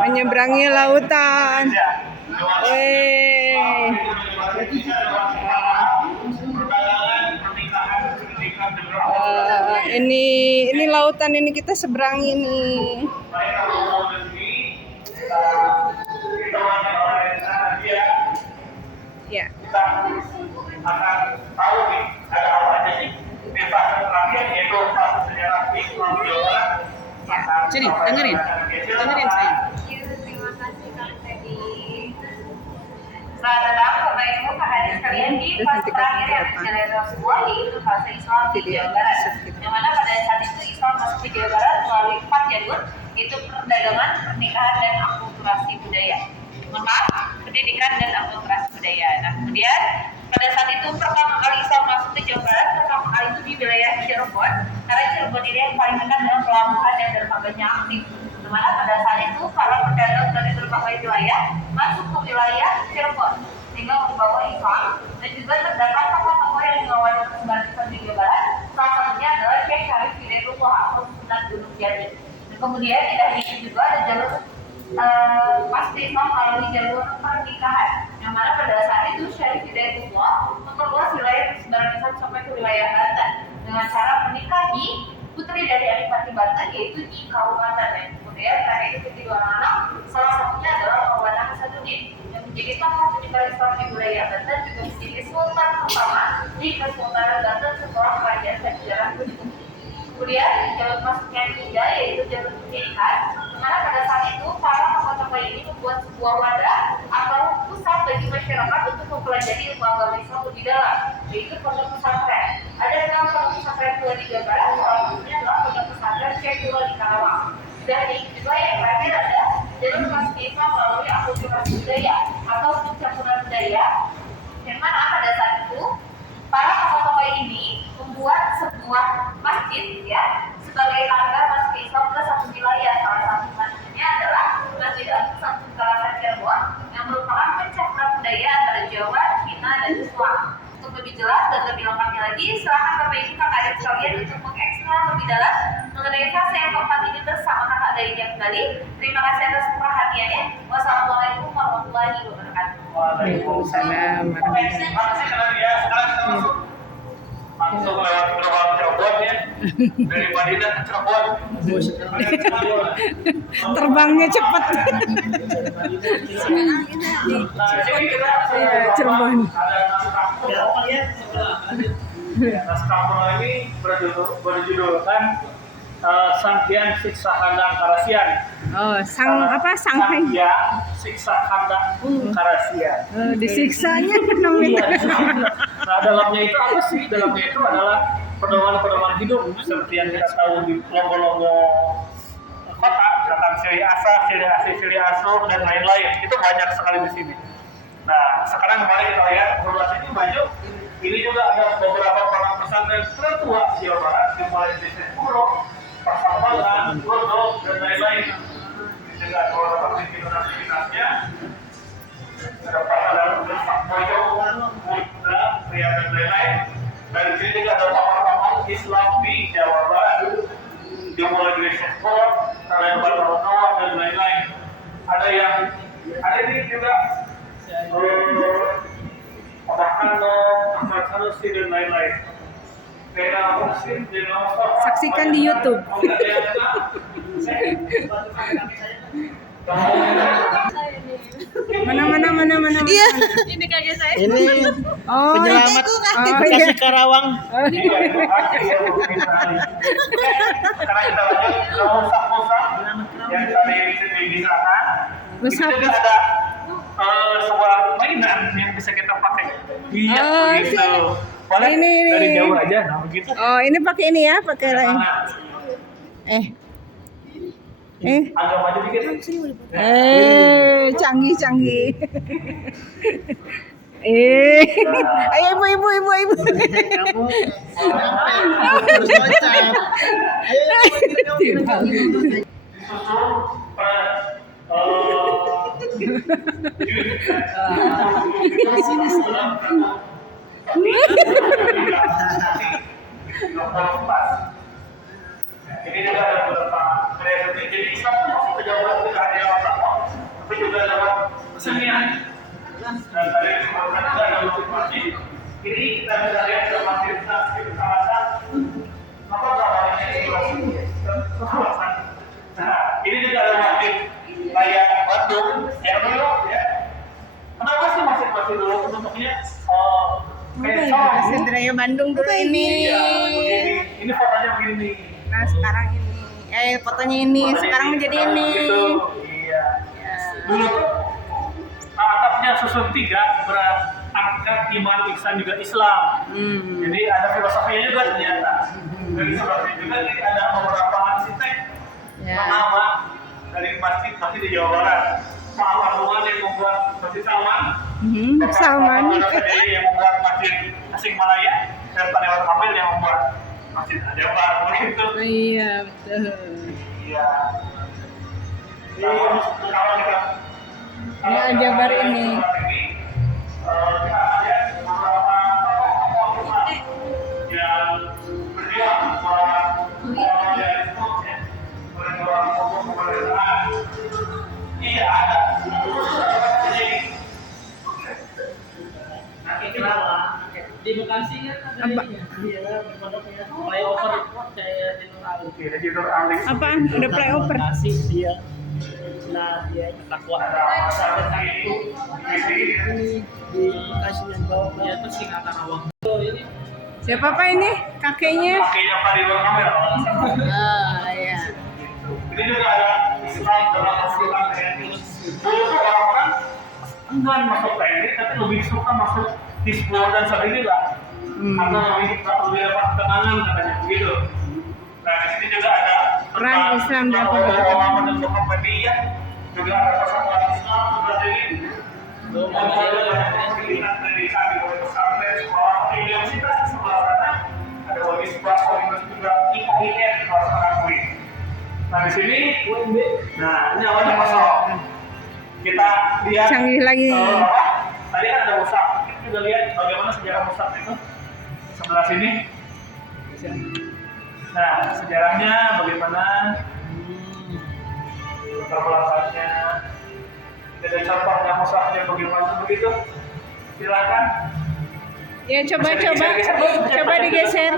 menyeberangi lautan. Ini lautan ini kita seberangi nih. Ya. Akan tahu nih ada apa aja sih di fase terakhir yaitu fase sejarah di Jawa Barat. Jadi dengerin saya. Terima kasih Kang Teddy. Selamat datang Bapak Ibu hadirin sekalian di fase terakhir yang menjalani sebuah yaitu fase Islam di Jawa Barat. Yang mana pada saat itu Islam masuk ke Jawa Barat melalui 4 jalur yaitu perdagangan, pernikahan, dan akulturasi budaya. Pendidikan dan akulturasi budaya. Nah, kemudian pada saat itu pertama kali Islam masuk ke Jawa Barat, pertama kali itu di wilayah Cirebon, karena Cirebon ini yang paling dekat dengan pelabuhan dan dermaganya aktif. Dimana pada saat itu para pedagang dari berbagai wilayah masuk ke wilayah Cirebon sehingga membawa Islam, dan juga terdapat tokoh-tokoh yang mengawal perkembangan Islam di Jawa Barat. Salah satunya adalah Syekh Syarif Hidayatullah atau Sunan Gunung Jati. Dan kemudian tidak hanya juga ada jalur pasti Islam melalui jalur pernikahan, yang mana pada saat itu Syarif Hidayatullah memperluas wilayah persebaran Islam sampai ke wilayah Banten dengan cara menikahi putri dari Adipati Banten yaitu di Kabupaten. Dan kemudian terakhir itu kedua anak, salah satunya adalah Maulana Hasanuddin yang menjadi tokoh penyebar Islam di wilayah Banten, juga menjadi sultan pertama di Kesultanan Banten setelah kerajaan Pajajaran Kuning. Kemudian jalur masuk yang ketiga yaitu jalur pendidikan, dimana pada saat itu para tokoh-tokoh ini membuat sebuah wadah atau pusat bagi masyarakat untuk mempelajari ilmu agama Islam lebih dalam, yaitu pondok pesantren. Ada 6 pondok pesantren di Jawa Barat, salah satunya adalah pondok pesantren Syekh Nurul di Karawang. Dan yang kedua yang terakhir ada jalur masuk Islam melalui akulturasi budaya atau pencampuran budaya, yang mana pada saat itu para tokoh-tokoh ini membuat sebuah masjid ya sebagai tanda masuk Islam ke satu wilayah. Salah satu masjidnya adalah Masjid Al-Aqsa kawasan Cirebon yang merupakan pencampuran budaya antara Jawa, Cina, dan Islam. Untuk lebih jelas dan lebih lengkapnya lagi, silakan Bapak Ibu kakak sekalian untuk mengeksplor lebih dalam mengenai fase yang keempat ini bersama kakak dari yang kembali. Terima kasih atas perhatiannya. Wassalamualaikum warahmatullahi wabarakatuh. Waalaikumsalam. Langsung lewat gerbang Cirebon ya, dari Madinah ke Cirebon. Terbangnya cepat. Cirebon. Naskah kuno ini berjudulkan Sanghyang Siksa Handang Karasian. Oh, Sanghyang Siksa Handang Karasian. Disiksanya namanya. Nah, dalamnya itu apa sih? Dalamnya itu adalah pedoman-pedoman hidup seperti yang kita tahu di logo-logo kota, misalkan Ciri Asa, Ciri Asuh, dan lain-lain. Itu banyak sekali di sini. Nah, sekarang kemarin kita lihat informasi ini maju. Ini juga ada beberapa pondok pesantren tertua di Jawa Barat, dimulai di Sipuro, Pasaman, Godo, dan lain-lain. Ini juga ada beberapa aktivitas-aktivitasnya. Ada pasar Sakmojo, Buddha, Pria, dan lain-lain. Dan di sini juga ada tokoh-tokoh Islam di Jawa Barat, dimulai dari Sipuro, Salemba, Noah, dan lain-lain. Ada ini juga bahkan Ahmad Sanusi dan lain-lain. Saksikan di YouTube. Mana. Iya, ini kakek saya. Ini Oh, penyelamat Bekasi Karawang. Sekarang kita lanjut ke musaf yang tadi dibicarakan. Musaf. Itu juga ada sebuah mainan yang bisa kita pakai. Iya, begitu. Boleh Ini. dari jauh aja, nah begitu. Oh, ini pakai ini ya, pakai lain. Agak maju dikit. Canggih. Ayo ibu. Kamu harus loncat. Ini juga ada beberapa kreasi. Jadi Islam masuk ke Jawa Barat tidak hanya orang juga lewat kesenian. Dan tadi disebutkan juga ada musik masjid. Ini kita bisa lihat dalam masjid di kawasan apa namanya ini. Nah, ini juga ada masjid kayak Bandung yang dulu ya. Kenapa sih masjid dulu bentuknya Masjid Raya Bandung dulu ini. Iya, begini. Ini fotonya begini. Nah sekarang ini, fotonya ini, sekarang menjadi ini. Gitu. Iya. Dulu tuh atapnya susun 3 berangkat iman, ihsan juga Islam. Jadi ada filosofinya juga ternyata. Dari sebabnya juga ada beberapa arsitek nama dari masjid di Jawa Barat. Pak Warman yang membuat Masjid Salman. Salman. Yang membuat Masjid Tasikmalaya dan Pak Dewan Kamil yang membuat Masjid Jabar begitu. Iya betul. Iya. Kalau kita Ini Jabar ini. Kita lihat beberapa tokoh yang berjuang melawan kolonialisme, berjuang untuk kemerdekaan. Iya ada. Di Bekasi kan ada ini ya. Iya, pondoknya flyover kayak di Nur Ali. Apaan? Udah flyover? Bekasi dia. Nah, dia takwa. Ini di Bekasi yang bawah. Dia tuh Singakarawang. Ini Siapa Pak ini? Kakeknya? Pakainya Pak Dewan Kamil. Iya. Ini juga ada Islam dalam masukan TNI. Dulu tuh orang-orang enggan masuk TNI, tapi lebih suka masuk Hizbul dan Sabilillah. Karena lebih dapat ketenangan katanya begitu. Nah di sini juga ada Peran Islam dan ulama dan Muhammadiyah, juga ada persatuan Islam seperti ini. Dari kami mulai pesantren, sekolah, universitas sebelah sana ada Wisbah, komunitas juga IKIN kalau sekarang kulit. Nah di sini, nah ini awalnya kosong. Kita lihat Canggih lagi. tadi kan ada musaf. Kita juga lihat bagaimana sejarah musaf itu sebelah sini. Nah sejarahnya bagaimana latar belakangnya, ada contohnya musafnya bagaimana begitu. Silakan. Ya coba digeser.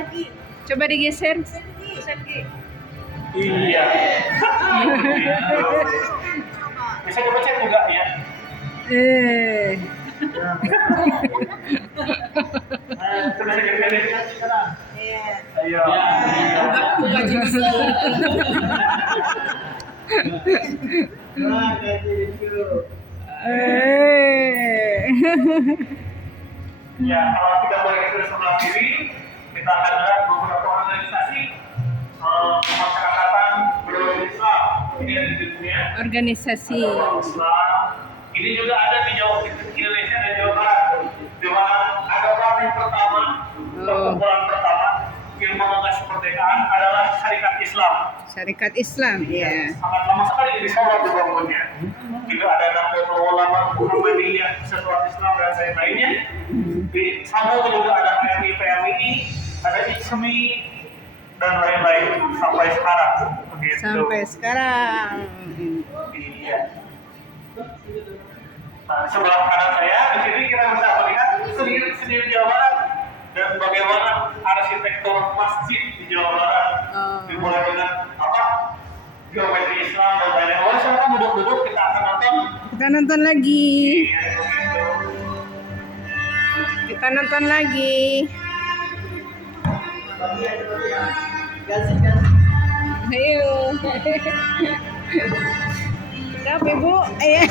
Coba digeser. Iya. Bisa dibaca juga ya. Coba digeser sekarang. Ayo. nah, kayak gitu. Ya, kalau kita boleh ke sebelah kiri, kita akan lihat beberapa organisasi kemasyarakatan berbasis Islam. Ini ada di dunia. Organisasi. Islam. Ini juga ada di Jawa, Indonesia dan Jawa Barat. Di mana ada partai pertama, perkumpulan pertama yang menggagas kemerdekaan adalah Syarikat Islam. Syarikat Islam, ya. Sangat lama sekali di Solo dibangunnya. Juga ada Nahdlatul Ulama, Muhammadiyah, Persatuan Islam dan lain-lainnya. Di Solo juga ada PMI, ada ISMI dan lain-lain sampai sekarang. Begitu. Sampai sekarang. Iya. Nah, sebelah kanan saya di sini kita bisa melihat seni Jawa Barat dan bagaimana arsitektur masjid di Jawa Barat dimulai dengan apa geometri Islam dan lain-lain. Oh, silakan duduk-duduk, kita akan nonton. Kita nonton lagi. Iya, begitu. Kita nonton lagi. Kasih. Ayo. Siap Ibu? Ayo.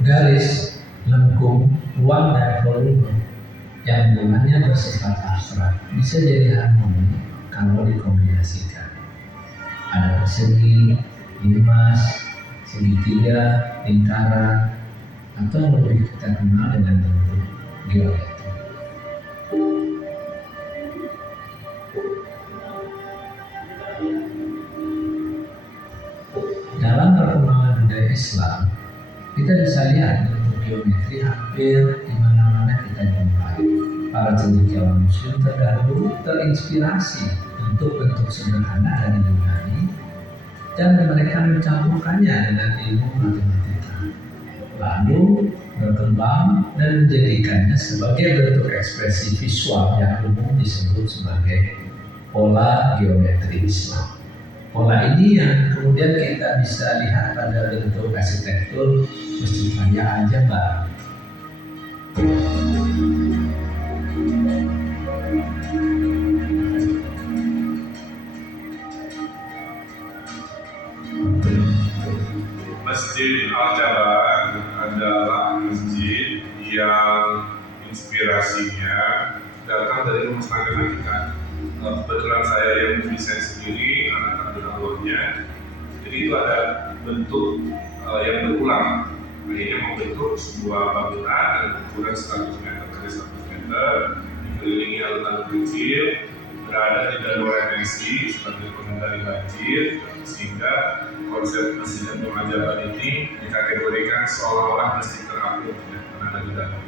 Garis, lengkung, ruang dan volume yang dengannya bersifat abstrak bisa jadi harmoni kalau dikombinasikan. Ada persegi, limas, segitiga, lingkaran, atau yang lebih kita kenal dengan bentuk geometri. Dalam perkembangan budaya Islam, kita bisa lihat bentuk geometri hampir di mana-mana kita jumpai. Para cendekiawan Muslim terdahulu terinspirasi bentuk-bentuk sederhana dari Yunani dan mereka mencampurkannya dengan ilmu matematika. Lalu berkembang dan menjadikannya sebagai bentuk ekspresi visual yang umum disebut sebagai pola geometri Islam. Pola ini yang kemudian kita bisa lihat pada bentuk arsitektur Masjid Raya Al-Jabar. Masjid Al-Jabar adalah masjid yang inspirasinya datang dari rumus matematika. Kebetulan saya yang desain sendiri, anak terbentuknya. Jadi itu ada bentuk yang berulang. Akhirnya membentuk sebuah bangunan dengan ukuran 100 meter kali 100 meter, dikelilingi alun-alun kecil, berada di jalur retensi sebagai pengendali banjir, sehingga konsep masjid Al-Jabar ini dikategorikan seolah-olah masjid terapung yang pernah ada di dalam.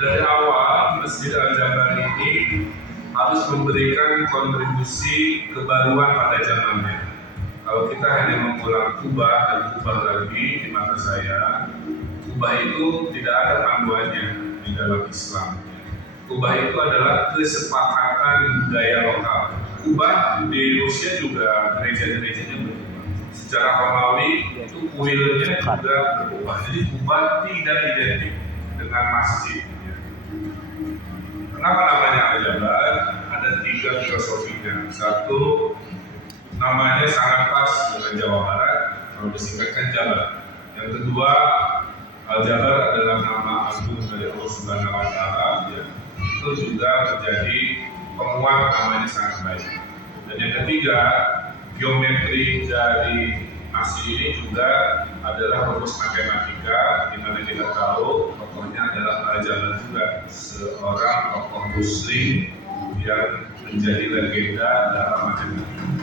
Dari awal, Masjid Al-Jabar ini harus memberikan kontribusi kebaruan pada zamannya. Kalau kita hanya mengulang kubah dan kubah lagi di mata saya, kubah itu tidak ada panduannya di dalam Islam. Kubah itu adalah kesepakatan budaya lokal. Kubah di Rusia juga gereja-gerejanya berubah. Secara Romawi itu kuilnya juga berubah. Jadi kubah tidak identik dengan masjid. Kenapa namanya Al-Jabar? Ada 3 filosofinya. Satu, namanya sangat pas dengan Jawa Barat, kalau disingkatkan Jabar. Yang kedua, Al-Jabar adalah nama agung dari Allah Subhanahu wa Ta'ala. Ya. Itu juga menjadi penguat namanya sangat baik. Dan yang ketiga, geometri dari masjid ini juga adalah rumus matematika, di mana kita tahu tokohnya adalah Al-Jabar juga, seorang tokoh Muslim yang menjadi legenda dalam matematika.